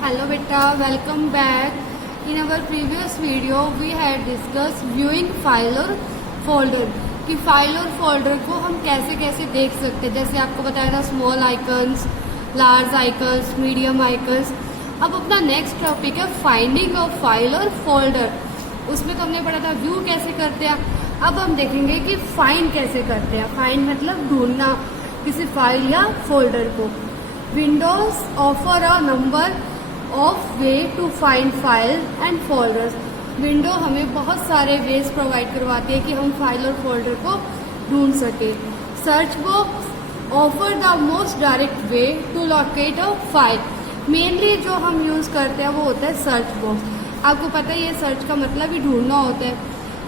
Hello beta, welcome back. In our previous video we had discussed viewing file और folder कि file और folder को हम कैसे कैसे देख सकते हैं। जैसे आपको बताया था small icons, large icons, medium icons. अब अपना नेक्स्ट टॉपिक है फाइंडिंग ऑफ फाइल और फोल्डर। उसमें तो हमने पढ़ा था व्यू कैसे करते हैं। अब हम देखेंगे कि फाइंड कैसे करते हैं। फाइंड मतलब ढूंढना किसी फाइल या फोल्डर को। Windows offer a number of way to find file and folders. Window हमें बहुत सारे वेज प्रोवाइड करवाती है कि हम फाइल और फोल्डर को ढूंढ सके। Search box offer the most direct way to locate a file. Mainly जो हम यूज करते हैं वो होता है सर्च बॉक्स। आपको पता है ये सर्च का मतलब ही ढूंढना होता है।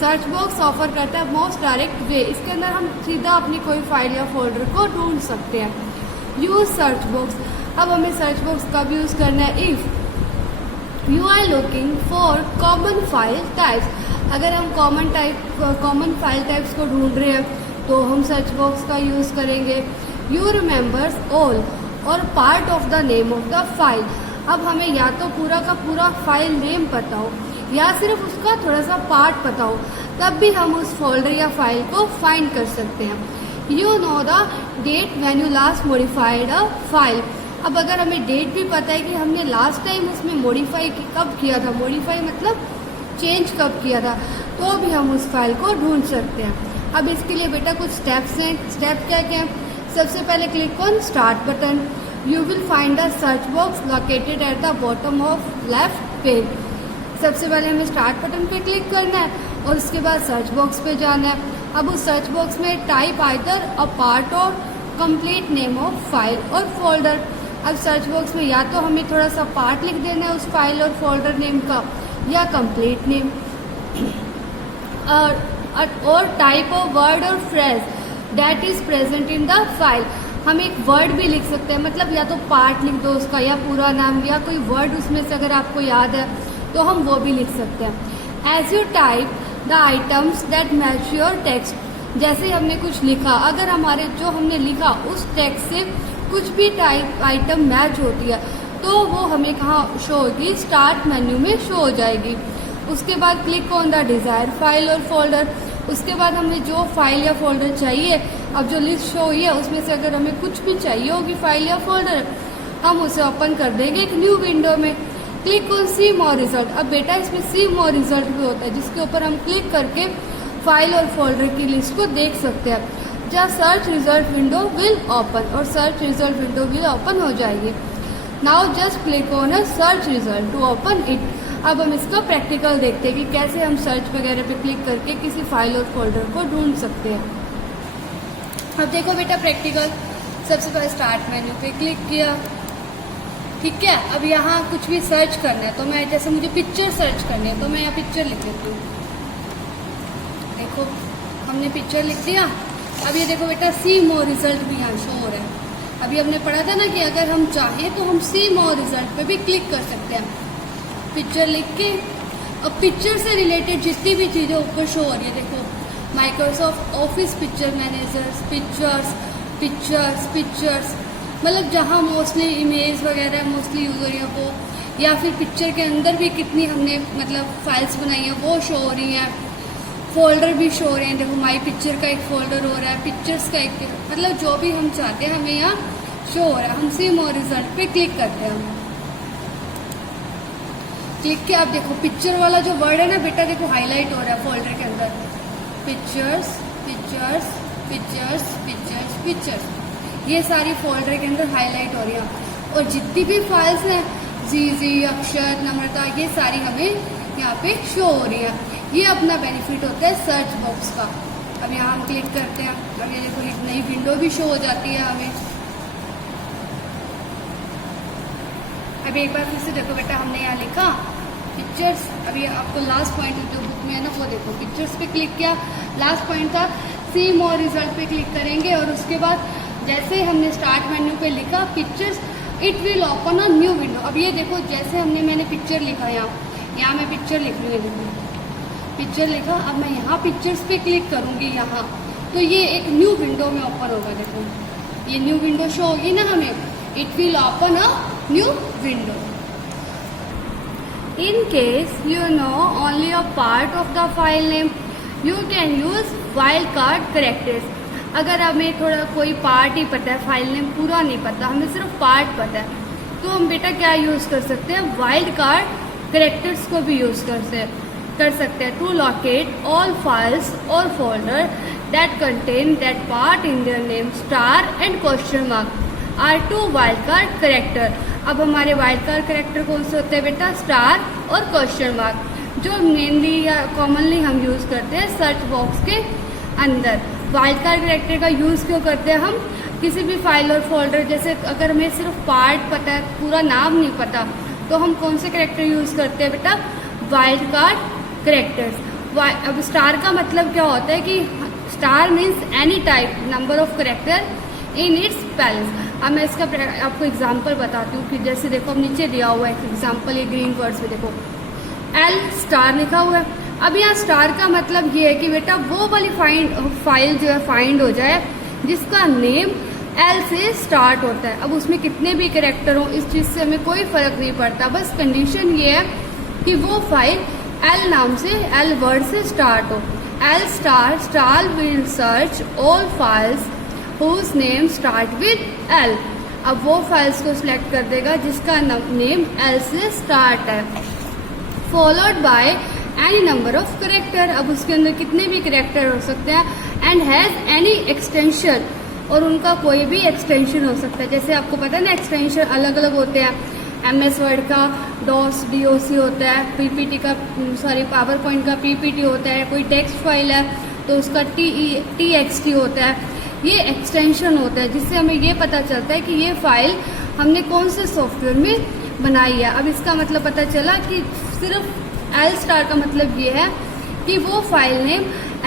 सर्च बॉक्स ऑफर करता है मोस्ट डायरेक्ट वे। इसके अंदर हम सीधा अपनी कोई फाइल या फोल्डर को ढूंढ सकते हैं। Use search box. अब हमें सर्च बॉक्स कब यूज करना है? If you are looking for common file types. अगर हम कॉमन फाइल टाइप्स को ढूंढ रहे हैं तो हम सर्च बॉक्स का यूज करेंगे। यू रिमेंबर्स ऑल और part of the name of the file. अब हमें या तो पूरा का पूरा फाइल नेम पता हो या सिर्फ उसका थोड़ा सा पार्ट पता हो, तब भी हम उस फोल्डर या फाइल को फाइंड कर सकते हैं। You know the date when you last modified a file. अब अगर हमें डेट भी पता है कि हमने लास्ट टाइम उसमें मॉडिफाई कब किया था, मॉडिफाई मतलब चेंज कब किया था, तो भी हम उस फाइल को ढूंढ सकते हैं। अब इसके लिए बेटा कुछ स्टेप्स हैं। स्टेप क्या क्या है? सबसे पहले click on start button. You will find the search box located at the bottom of left page. सबसे पहले हमें स्टार्ट बटन पे क्लिक करना है और उसके बाद सर्च बॉक्स पे जाना है। अब उस सर्च बॉक्स में टाइप आइदर अ पार्ट और कंप्लीट नेम ऑफ फाइल और फोल्डर। अब सर्च बॉक्स में या तो हमें थोड़ा सा पार्ट लिख देना है उस फाइल और फोल्डर नेम का या कंप्लीट नेम, और टाइप ऑफ वर्ड और phrase that is present in the file. हम एक वर्ड भी लिख सकते हैं, मतलब या तो पार्ट लिख दो उसका या पूरा नाम या कोई वर्ड उसमें से अगर आपको याद है तो हम वो भी लिख सकते हैं। As you type the items that match your text. जैसे हमने कुछ लिखा, अगर हमारे जो हमने लिखा उस टेक्स्ट से कुछ भी टाइप आइटम मैच होती है तो वो हमें कहाँ शो होगी? स्टार्ट मेन्यू में शो हो जाएगी। उसके बाद click on the desire file और फोल्डर। उसके बाद हमें जो फाइल या फोल्डर चाहिए, अब जो लिस्ट शो हुई है उसमें से अगर हमें कुछ भी चाहिए होगी फाइल या फोल्डर, हम उसे ओपन कर देंगे एक न्यू विंडो में। Click on see more result. अब बेटा इसमें सी मोर रिजल्ट भी होता है जिसके ऊपर हम क्लिक करके फाइल और फोल्डर की लिस्ट को देख सकते हैं। जहाँ search result window will open, और search result window will open हो जाएगी। Now just click on a search result to open it. अब हम इसका प्रैक्टिकल देखते हैं कि कैसे हम सर्च वगैरह पे क्लिक करके किसी फाइल और फोल्डर को ढूंढ सकते हैं। अब देखो बेटा प्रैक्टिकल। सबसे पहले स्टार्ट मेन्यू पे क्लिक किया, ठीक है। अब यहाँ कुछ भी सर्च करना है तो मैं, जैसे मुझे पिक्चर सर्च करनी है तो मैं यहाँ पिक्चर लिख लेती हूँ। देखो हमने पिक्चर लिख दिया। अब ये देखो बेटा सी मोर रिजल्ट भी यहाँ शो हो रहा है। अभी हमने पढ़ा था ना कि अगर हम चाहें तो हम सी मोर रिजल्ट पे भी क्लिक कर सकते हैं। पिक्चर लिख के अब पिक्चर से रिलेटेड जितनी भी चीज़ें ऊपर शो हो रही है, देखो Microsoft office picture managers, pictures, मतलब जहाँ मोस्टली इमेज वगैरह मोस्टली यूज हो रही है वो, या फिर पिक्चर के अंदर भी कितनी हमने मतलब फाइल्स बनाई हैं वो शो हो रही हैं। फोल्डर भी शो हो रहे हैं। देखो माई पिक्चर का एक फोल्डर हो रहा है, पिक्चर्स का एक, मतलब जो भी हम चाहते हैं हमें यहाँ शो हो रहा है। हम सी मोर रिजल्ट पे क्लिक करते हैं। क्लिक किया, आप देखो पिक्चर वाला जो वर्ड है ना बेटा, देखो हाईलाइट हो रहा है फोल्डर के अंदर। पिक्चर्स, ये सारी फोल्डर के अंदर हाईलाइट हो रही है। और जितनी भी फाइल्स हैं, जी, अक्षर, नम्रता, ये सारी हमें यहाँ पे शो हो रही है। ये अपना बेनिफिट होता है सर्च बॉक्स का। अब यहाँ हम क्लिक करते हैं, अब ये देखो एक नई विंडो भी शो हो जाती है हमें। अब एक बार फिर से देखो बेटा, हमने यहाँ लिखा पिक्चर्स। अभी आपको लास्ट पॉइंट जो बुक में है ना वो देखो, पिक्चर्स पे क्लिक किया, लास्ट पॉइंट था सी मोर रिजल्ट पे क्लिक करेंगे और उसके बाद जैसे हमने स्टार्ट मेन्यू पे लिखा pictures, it will open a new window. अब ये देखो जैसे मैंने पिक्चर लिखा, यहाँ मैं पिक्चर लिख रही हूँ, पिक्चर लिखा। अब मैं यहाँ पिक्चर्स पे क्लिक करूँगी यहाँ, तो ये एक न्यू विंडो में ओपन होगा। देखो ये न्यू विंडो शो होगी ना हमें, it will open a new window. In case you know only a part of the file name, you can use wildcard characters. अगर हमें थोड़ा कोई पार्ट ही पता है, फाइल नेम पूरा नहीं पता, हमें सिर्फ पार्ट पता है, तो हम बेटा क्या यूज़ कर सकते हैं, वाइल्ड कार्ड करेक्टर्स को भी यूज़ कर सकते हैं टू लोकेट ऑल फाइल्स और folder that contain that part in their name. Star and question mark are two wild card character. अब हमारे वाइल्ड कार्ड करेक्टर कौन से होते हैं बेटा, स्टार और क्वेश्चन मार्क, जो मेनली या कॉमनली हम यूज़ करते हैं सर्च बॉक्स के अंदर. वाइल्ड कार्ड करेक्टर का यूज़ क्यों करते हैं हम, किसी भी फाइल और फोल्डर, जैसे अगर हमें सिर्फ पार्ट पता है, पूरा नाम नहीं पता, तो हम कौन से करेक्टर यूज़ करते हैं बेटा, वाइल्ड कार्ड करेक्टर्स. अब स्टार का मतलब क्या होता है कि star means any type number of character in its palace. अब मैं इसका आपको एग्जांपल बताती हूँ कि जैसे देखो अब नीचे दिया हुआ है एग्जांपल, ये ग्रीन वर्ड्स में देखो एल स्टार लिखा हुआ है. अब यहाँ स्टार का मतलब ये है कि बेटा वो वाली फाइल जो है फाइंड हो जाए जिसका नेम एल से स्टार्ट होता है. अब उसमें कितने भी कैरेक्टर हो, इस चीज़ से हमें कोई फर्क नहीं पड़ता, बस कंडीशन ये है कि वो फाइल एल नाम से, एल वर्ड से स्टार्ट हो. L star will search all files whose name start with L. अब वो फाइल्स को सिलेक्ट कर देगा जिसका नेम एल से स्टार्ट है, followed by any number of character. अब उसके अंदर कितने भी करेक्टर हो सकते हैं, एंड हैज़ एनी एक्सटेंशन, और उनका कोई भी एक्सटेंशन हो सकता है. जैसे आपको पता है ना एक्सटेंशन अलग अलग होते हैं, MS वर्ड का DOC होता है, PPT का पावर पॉइंट का PPT होता है, कोई टेक्स्ट फाइल है तो उसका TXT होता है. ये एक्सटेंशन होता है जिससे हमें ये पता चलता है कि ये फाइल हमने कौन से सॉफ्टवेयर में बनाई है. अब इसका मतलब पता चला कि सिर्फ एल स्टार का मतलब ये है कि वो फाइल नेम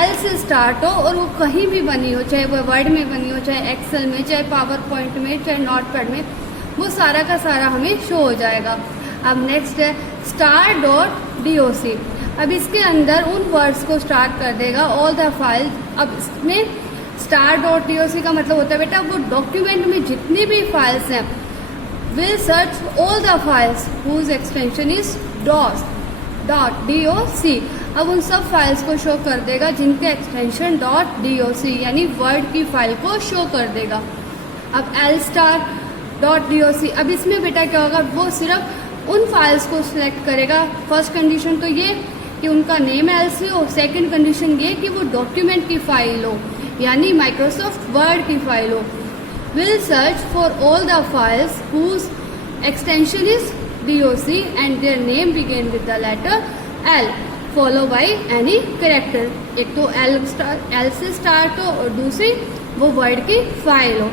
एल से स्टार्ट हो और वो कहीं भी बनी हो, चाहे वो वर्ड में बनी हो, चाहे एक्सेल में, चाहे पावर पॉइंट में, चाहे नोटपैड में, वो सारा का सारा हमें शो हो जाएगा. अब नेक्स्ट है star.doc. अब इसके अंदर उन वर्ड्स को स्टार्ट कर देगा ऑल द फाइल्स. अब इसमें star.doc का मतलब होता है बेटा वो डॉक्यूमेंट में जितनी भी फाइल्स हैं, will search all the files whose extension is doc. अब उन सब फाइल्स को शो कर देगा जिनके एक्सटेंशन .doc यानी वर्ड की फाइल को शो कर देगा. अब lstar.doc, अब इसमें बेटा क्या होगा, वो सिर्फ उन फाइल्स को सिलेक्ट करेगा. फर्स्ट कंडीशन तो ये कि उनका नेम एल से हो, सेकंड कंडीशन ये कि वो डॉक्यूमेंट की फाइल हो यानी माइक्रोसॉफ्ट वर्ड की फाइल हो. Will search for all the files whose extension is doc and their name begin with the letter L follow by any character. एक तो L से स्टार्ट हो और दूसरी वो वर्ड की फाइल हो.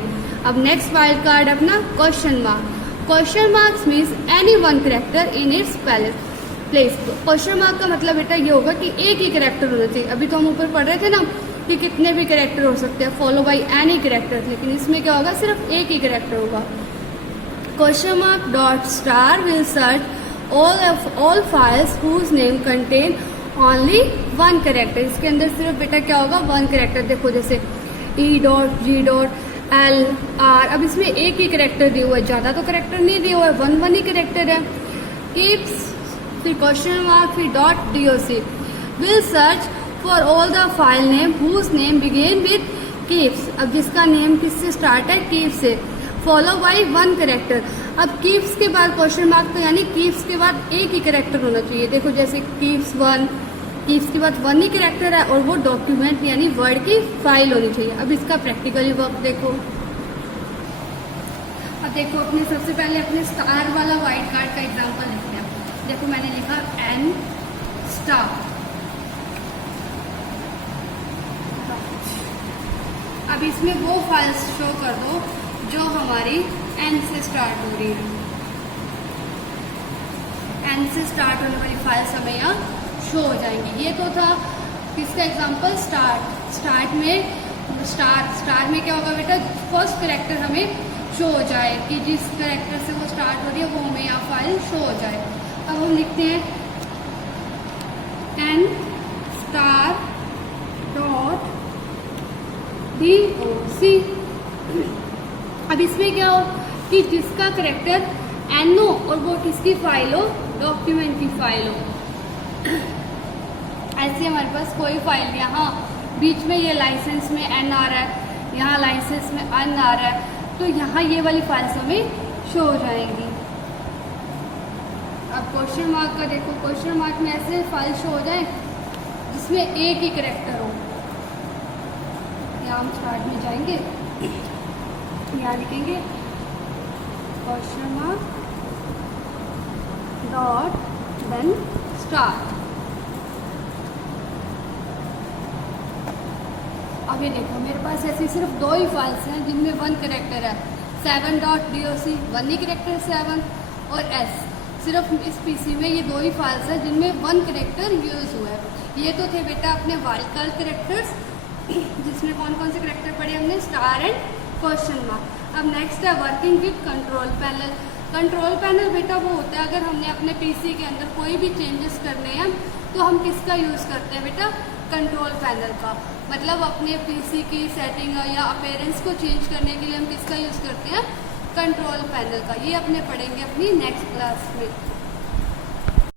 अब नेक्स्ट वाइल्ड कार्ड अपना question mark. Question marks means any one character in its place. Question mark का मतलब बेटा ये होगा कि एक ही करेक्टर होना चाहिए. अभी तो हम ऊपर पढ़ रहे थे ना कि कितने भी करेक्टर हो सकते हैं, फॉलो बाई एनी करेक्टर, लेकिन इसमें क्या होगा, सिर्फ एक ही करेक्टर होगा. Question mark dot star will search all files whose name contain only one character. इसके अंदर सिर्फ बेटा क्या होगा, वन करेक्टर. देखो जैसे E.G.L.R. अब इसमें एक ही करेक्टर दिया हुआ है, ज़्यादा तो करेक्टर नहीं दिया हुआ है, वन ही करेक्टर है. कीप्स, फिर क्वेश्चन मार्क, फिर .doc. will search for all the file name whose name begin with keeps. अब जिसका नेम किससे स्टार्ट है, कीप्स से, फॉलो बाई वन करेक्टर. अब कीप्स के बाद क्वेश्चन मार्क, तो यानी कीप्स के बाद एक ही करेक्टर होना चाहिए. देखो जैसे कीप्स के बाद वन ही करेक्टर है और वो डॉक्यूमेंट यानी वर्ड की फाइल होनी चाहिए. अब इसका प्रैक्टिकली वर्क देखो. अब देखो अपने सबसे पहले अपने स्टार वाला वाइट कार्ड का एग्जांपल लिखते हैं. देखो मैंने लिखा N स्टार. अब इसमें वो फाइल्स शो कर दो जो हमारी N से स्टार्ट हो रही है. N से स्टार्ट होने वाली फाइल्स हमें यहाँ शो हो जाएंगी. ये तो था किसका एग्जांपल, स्टार्ट में क्या होगा बेटा, फर्स्ट करेक्टर हमें शो हो जाए कि जिस करेक्टर से वो स्टार्ट हो रही है वो हमें यहाँ फाइल शो हो जाए. अब हम लिखते हैं N star dot doc. अब इसमें क्या हो कि जिसका करेक्टर N हो और वो किसकी फाइल हो, डॉक्यूमेंट की फाइल हो। ऐसे हमारे पास कोई फाइल, यहाँ बीच में ये लाइसेंस में एन आ रहा है, यहाँ लाइसेंस में एन आ रहा है, तो यहाँ ये वाली फाइल्स हमें शो हो जाएंगी। अब क्वेश्चन मार्क का देखो, क्वेश्चन मार्क में ऐसे फाइल शो हो जाए जिसमें एक ही करेक्टर हो। यहाँ हम स्टार्ट में जाएंगे, यहाँ लिखेंगे question mark dot then star. अब ये देखो मेरे पास ऐसी सिर्फ दो ही फाइल्स हैं जिनमें वन करेक्टर है, 7.doc 1 ही करेक्टर 7 और s। सिर्फ इस पीसी में ये दो ही फाइल्स हैं जिनमें वन करेक्टर यूज हुआ है। ये तो थे बेटा अपने वाइल्ड कार्ड करेक्टर्स, जिसमें कौन कौन से करेक्टर पढ़े हमने, स्टार एंड क्वेश्चन मार्क। अब नेक्स्ट है working with control panel. Control panel बेटा वो होता है अगर हमने अपने पीसी के अंदर कोई भी चेंजेस करने हैं तो हम किसका यूज़ करते हैं बेटा, कंट्रोल पैनल का। मतलब अपने पीसी की सेटिंग या अपीयरेंस को चेंज करने के लिए हम किसका यूज़ करते हैं, कंट्रोल पैनल का। ये अपने पढ़ेंगे अपनी नेक्स्ट क्लास में।